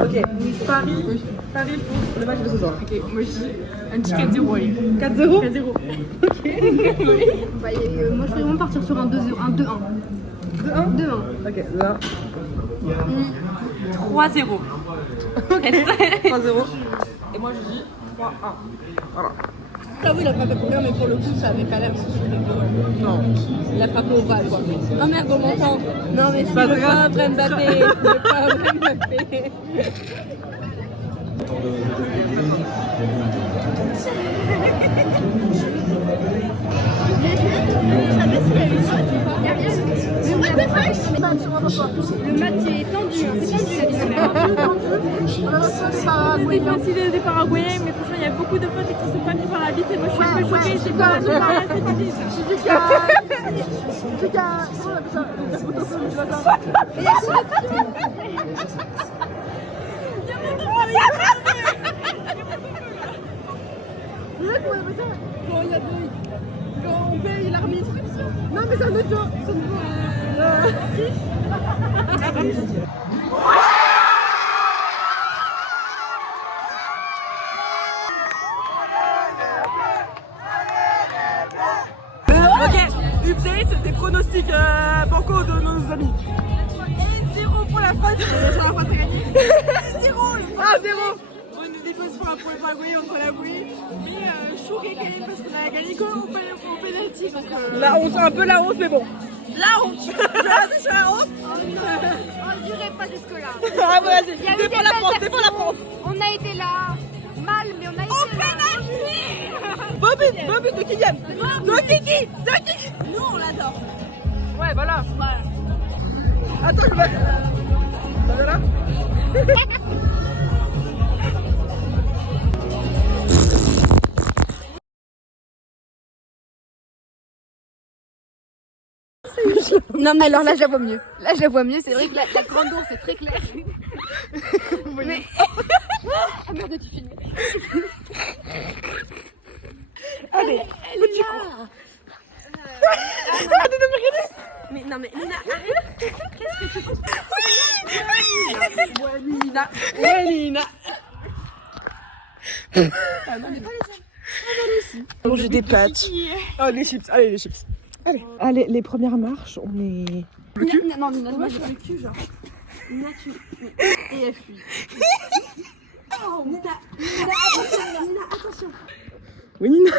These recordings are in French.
Ok, Paris pour le match de ce soir. Ok, moi je dis un petit 4-0 allez. 4-0. 4-0. Bah, moi je vais vraiment partir sur un 2-0, un 2-1. 2-1. 2-1. Ok, là. 3-0. 3-0. Et moi je dis 3-1. Voilà. Ah oui, il a frappé pour rien, mais pour le coup, ça avait pas l'air de Non. Il a frappé au bal, quoi. Ah merde, on m'entend. Non, mais c'est Pas le grave. pauvre Mbappé. Le pauvre Mbappé. Le match est tendu, hein. C'est tendu la vie. Défensive des Paraguayens, mais franchement il y a beaucoup de fautes qui sont pas mis par l'arbitre et moi je suis un peu choquée, c'est pas Quand on paye l'arbitre. Non, mais c'est un autre jour. Ok, update des pronostics banco de nos amis. 0 pour la France, la France a gagné. 0 Ah, 0. Bonne défense pour la Paraguay, on peut l'avouer. Mais choqué quand même parce qu'on a gagné au pénalty. La honte, un peu la honte, mais bon. La honte. Je la honte. On dirait pas jusque-là. Ah, vas-y, Il y a eu défends des la belles France, défends la actions. France. On a été là, mal, mais on a été là. Bobby de Kylian. De Kiki. Nous on l'adore. Ouais, voilà. Attends, je vais. Voilà. Non, mais alors là, je la vois mieux. Là, je la vois mieux. C'est vrai que la grande ours, c'est très clair. Mais. Ah merde, tu filmes. Allez, Elle est là. arrêtez de me regarder. Mais non, mais Lina, arrête. Qu'est-ce que tu penses? Ouais, Nina. Ouais, Nina. Ah non, mais pas les Bon, j'ai des pâtes. Oh, les chips. Allez, les chips. Allez, les premières marches, on est. Le cul? Non, Nina, moi j'ai le cul, genre. Nina, tu. Et elle fuit. Oh, Nina, attention. Oui, Nina.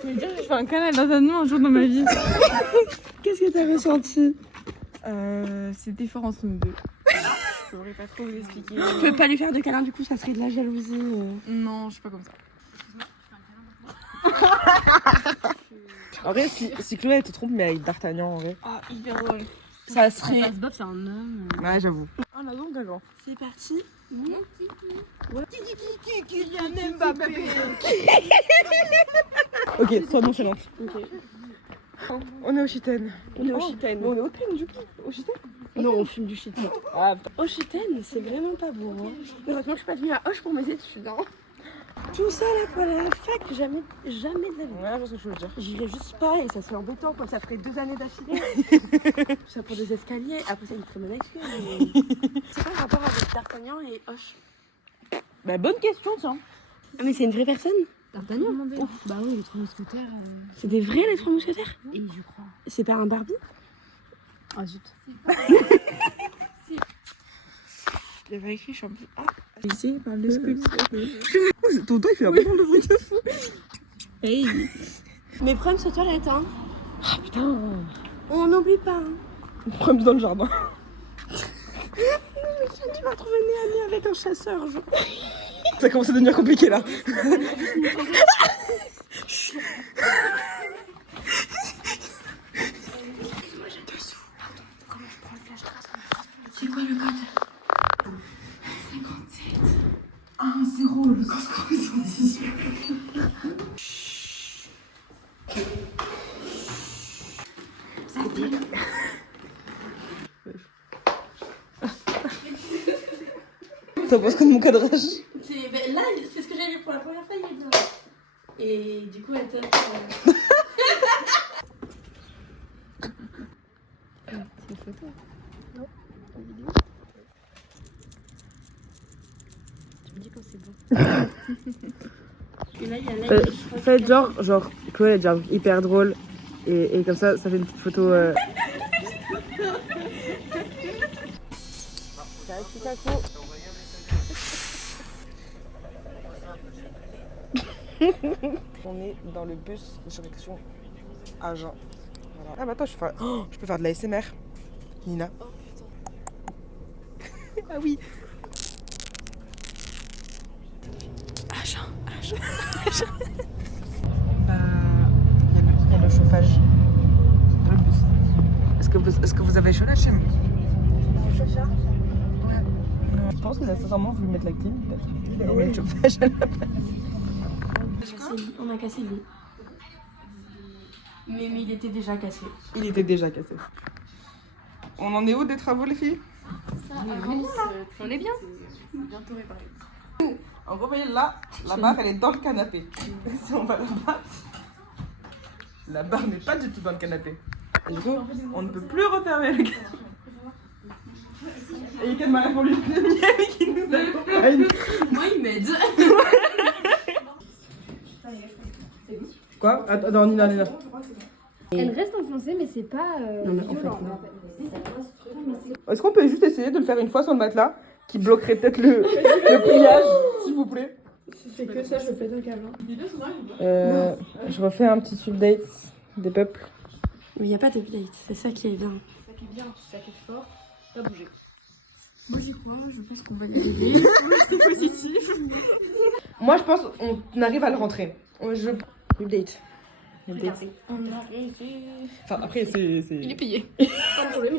Je veux dire, je fais un canal d'entraînement un jour dans ma vie. Qu'est-ce que t'as ressenti? C'était fort entre nous deux. Je pourrais pas trop vous expliquer. Je peux pas lui faire de câlin, du coup, ça serait de la jalousie. Non, je suis pas comme ça. En vrai, si Chloé elle te trompe, mais avec D'Artagnan, en vrai. Ah, hyper drôle. Ça serait. Bob, c'est un homme. Ouais, j'avoue. Oh, la donc, d'accord. C'est parti. Kylian Mbappé. Ok, sois nonchalante. Ok. On est au Chitaine. On est au Chitaine. On est au Chitaine, du coup. Au Chitaine. Non, on fume du shit. Ah, Oshiten, c'est vraiment pas beau. Hein. Heureusement que je suis pas venue à Hoche pour mes études. Hein. tout ça là pour la fac. Jamais de la vie. Ouais, je vois ce que je veux dire. J'irais juste pas et ça serait embêtant comme ça ferait 2 années d'affilée. Tout ça pour des escaliers. Après, c'est une très bonne excuse. Mais... c'est quoi le rapport avec D'Artagnan et Hoche? Bah, bonne question, tiens. Ah, mais c'est une vraie personne? D'Artagnan. Bah oui, les 3 mousquetaires. C'est des vrais les 3 mousquetaires? Et je crois. C'est pas un Barbie? Ah zut. Il avait écrit, je suis un peu. Ah, ici, par le Tonton, il fait un peu le bruit de fou. Hey. Mais prends sur toilette, hein. Ah putain. On n'oublie pas, hein. Problème dans le jardin. Tu vas retrouver nez à nez avec un chasseur, genre. Ça commence à devenir compliqué là. C'est quoi le code? 57. 1-0, le score est 118. Ça fait. T'en penses quoi de mon cadrage? Ben là, c'est ce que j'ai vu pour la première fois, il est bien. Et du coup, elle était. C'est photo. Non, la vidéo. c'est bon. Et là, il y a Faites genre, Chloé elle dit un truc hyper drôle et comme ça fait une petite photo. On est dans le bus de direction Agen. Voilà. Ah bah attends, je peux faire de la SMR. Nina. Oh putain. Ah oui. Il y a le chauffage dans le bus. Est-ce que vous avez chaud la chaîne? Je pense que nécessairement vous mettre la clim peut-être. Et mettre le chauffage à la place. On a cassé le lit. Mais il était déjà cassé. Il était déjà cassé. On en est où des travaux les filles? On est bien. Bientôt réparé. En gros, vous voyez là, la barre elle est dans le canapé. Si on va la battre, la barre n'est pas du tout dans le canapé. Et du coup, on ne peut plus refermer le canapé. Et Ken m'a répondu le miel qui nous accompagne. Moi, il m'aide. Quoi? Attends, Nina. Elle reste enfoncée, mais c'est pas. Non, mais en fait, violent. non. Est-ce qu'on peut juste essayer de le faire une fois sur le matelas qui bloquerait peut-être le pliage, s'il vous plaît? Si c'est que ça, je pète un câble. Je refais un petit update des peuples. Mais il n'y a pas d'update, c'est ça qui est bien. Ça qui est bien, ça qui est fort, pas bouger. Moi j'y crois, je pense qu'on va y arriver. C'est positif. Moi, je pense qu'on arrive à le rentrer. Update. Regardez. Enfin, après, c'est... Il est payé. Pas de problème,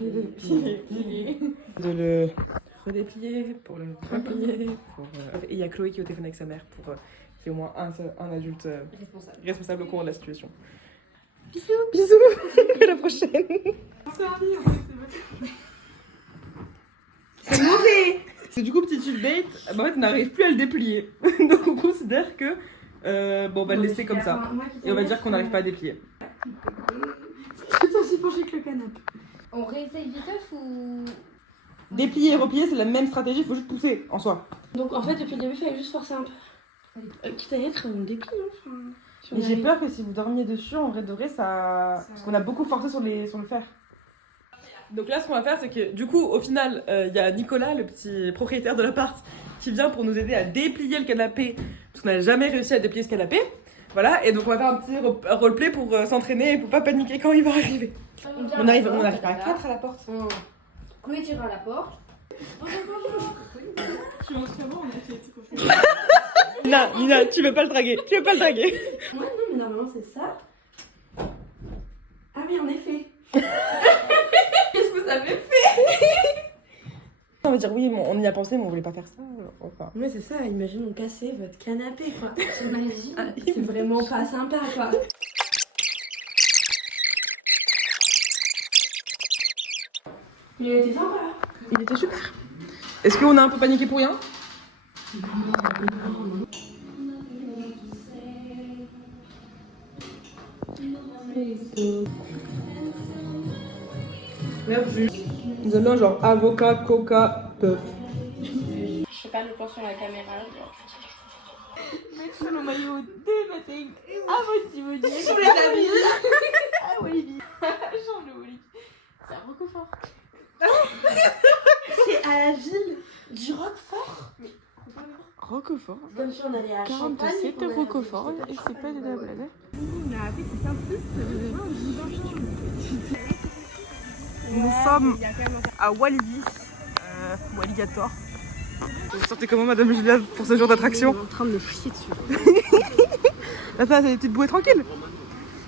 il est plié. De le redéplier, pour le replier. Et il y a Chloé qui est au téléphone avec sa mère pour qu'il y ait au moins un adulte responsable au courant de la situation. Bisous. À la prochaine. C'est mauvais. C'est du coup petit update. En fait, on n'arrive plus à le déplier. Donc on considère que on va le laisser comme ça. Et on va dire qu'on n'arrive pas à déplier. C'est aussi penché que le canapé. On réessaye viteuf ou. Déplier et replier, c'est la même stratégie, il faut juste pousser en soi. Donc en fait, depuis le début, il fallait juste forcer un peu. Quitte à y être, on déplie, non enfin, si on Mais j'ai arrive. peur que si vous dormiez dessus, en vrai de vrai, ça... Parce qu'on a beaucoup forcé sur le fer. Donc là, ce qu'on va faire, c'est que du coup, au final, il y a Nicolas, le petit propriétaire de l'appart, qui vient pour nous aider à déplier le canapé, parce qu'on n'a jamais réussi à déplier ce canapé. Voilà, et donc on va faire un petit roleplay pour s'entraîner et pour pas paniquer quand il va arriver. On arrive pas à 4 à la porte. Chloé tire à la porte. Tu penses comment on a fait Nina, tu veux pas le draguer. Ouais, non, mais normalement, c'est ça. Ah oui, en effet. Qu'est-ce que vous avez fait? On va dire oui, on y a pensé, mais on voulait pas faire ça. Enfin... Ouais, c'est ça, imaginons casser votre canapé, quoi. C'est vraiment pas sympa, quoi. Mais il était sympa. Il était super. Est-ce qu'on a un peu paniqué pour rien? Nous avons genre avocat, coca, puff. Je sais pas le plan sur la caméra. Mettre le maillot dès le matin. Ah, moi, tu Sur les habits. Ah, Wally. Change le Wally. C'est un Roquefort. C'est à la ville du Roquefort. Roquefort. Comme si on allait à Champagne. 47 qu'on allait à Roquefort et c'est pas de la blague. On a appris c'est un plus. Nous sommes à Walibi, Walligator. Vous vous sentez comment, Madame Julia, pour ce genre d'attraction? en train de me chier dessus. Là, ça, c'est des petites bouées tranquilles.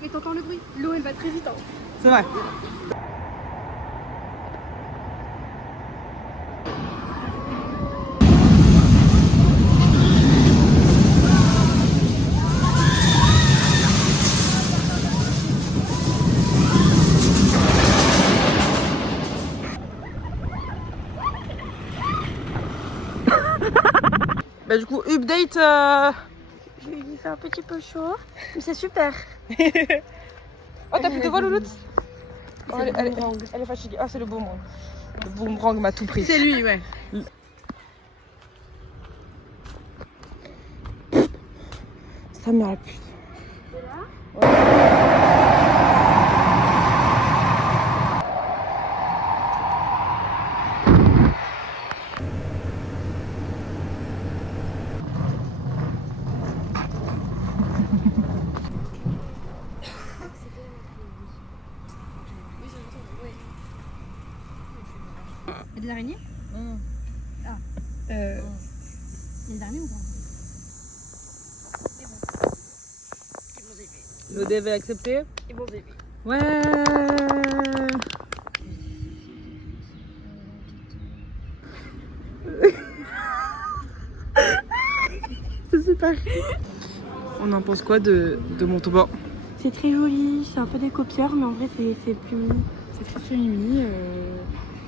Mais t'entends le bruit, l'eau elle va très vite. Hein. C'est vrai. Bah du coup, update. Il fait un petit peu chaud, mais c'est super. Oh, t'as plus de voix, Louloute? Oh, elle est fatiguée. Ah, c'est le boomerang. Le boomerang m'a tout pris. C'est lui, ouais. sa mère la pute. Il y a des araignées Ah. Il y a des araignées ou pas Le dev est accepté. Ils vont bébé. Ouais. C'est super. On en pense quoi de Montauban? C'est très joli, c'est un peu des copieurs, mais en vrai c'est plus mini. C'est très féminin,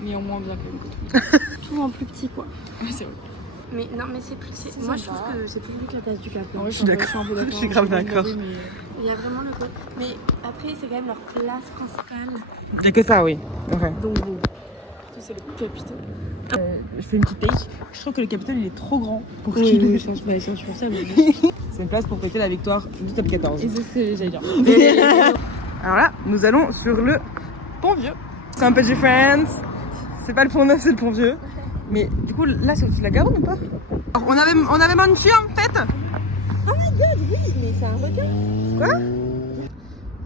mais en moins bien quand même que tout. Tout en plus petit quoi. C'est vrai. Mais non, mais c'est plus. Moi je trouve que c'est plus joli que la place du Cap. Je suis d'accord. Je suis grave d'accord. Il y a vraiment le côté. Mais après, c'est quand même leur place principale. Il n'y a que ça, oui. Okay. Donc bon. C'est le Capitole. Je fais une petite take. Je trouve que le Capitole il est trop grand pour Oui, qu'il oui, est. c'est insupportable. C'est une place pour fêter la victoire du top 14. Et c'est ce que j'allais dire. Alors là, nous allons sur le Pont Vieux. C'est un peu different. C'est pas le Pont Neuf, c'est le Pont Vieux. Mais du coup, là, c'est la Garonne ou pas? Alors, on avait menti en fait. Oh my god, oui, mais c'est un requin. Quoi?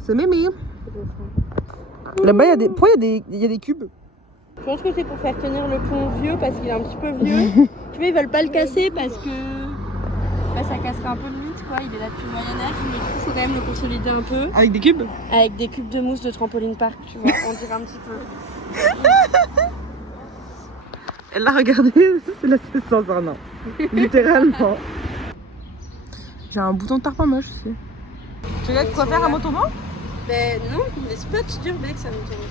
C'est mémé. Là-bas, il y a des. Pourquoi il y a des cubes? Je pense que c'est pour faire tenir le pont vieux parce qu'il est un petit peu vieux. Tu vois, ils veulent pas le casser parce que ça casserait un peu le mythe quoi. Il est là depuis le Moyen-Âge, mais du coup, il faut quand même le consolider un peu. Avec des cubes? Avec des cubes de mousse de trampoline park, tu vois, on dirait un petit peu. Elle l'a regardé, c'est la séance, non. Littéralement. J'ai un bouton de tarpin moche aussi. Tu regardes quoi faire à Montauban? Ben non, mais c'est pas d'Urbex à Montauban.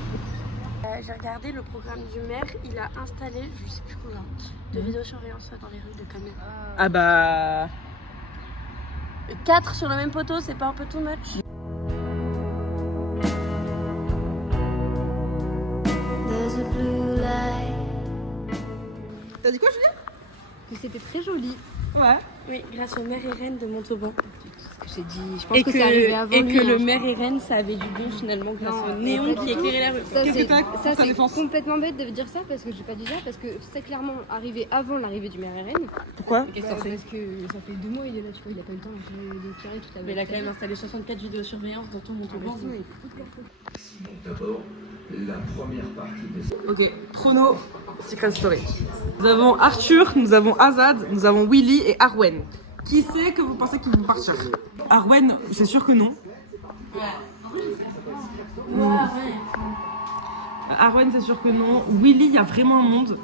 J'ai regardé le programme du maire, il a installé, je sais plus combien, de vidéosurveillance dans les rues de Camus. Ah bah. 4 sur le même poteau, c'est pas un peu too much? T'as dit quoi, Julien? Mais c'était très joli. Ouais. Oui, grâce au maire et reine de Montauban. Ce que j'ai dit. Je pense que c'est arrivé avant et lui, que hein, le je maire crois. et reine, ça avait du bon finalement grâce Non, au néon pas qui du tout. éclairait la rue. Ça, Qu'est-ce c'est que t'as ça, ta c'est défense? complètement bête de dire ça parce que j'ai pas dit ça parce que c'est clairement arrivé avant l'arrivée du maire et reine. Pourquoi? Parce que ça fait 2 mois il est là, tu vois, il a pas eu le temps de tirer toute la Mais il a quand même installé 64 vidéosurveillance dans tout Montauban. D'abord, la première partie de Ok, chrono, Secret Story. Nous avons Arthur, nous avons Azad, nous avons Willy et Arwen. Qui c'est que vous pensez qu'ils vont partir? Arwen, c'est sûr que non. Arwen, c'est sûr que non. Willy, il y a vraiment un monde.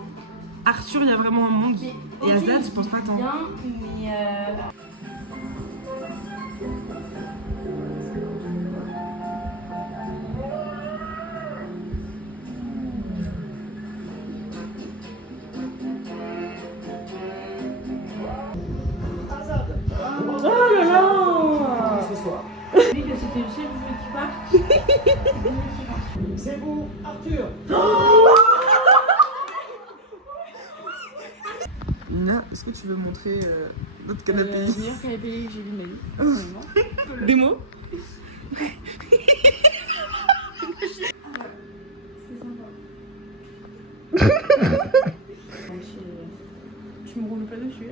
Arthur, il y a vraiment un monde. Et Azad, je pense pas tant. Bien, mais C'est vous, Arthur. Lina, est-ce que tu veux montrer notre canapé? le meilleur canapé que j'ai vu de ma vie, personnellement. Des mots? Je me roule pas dessus.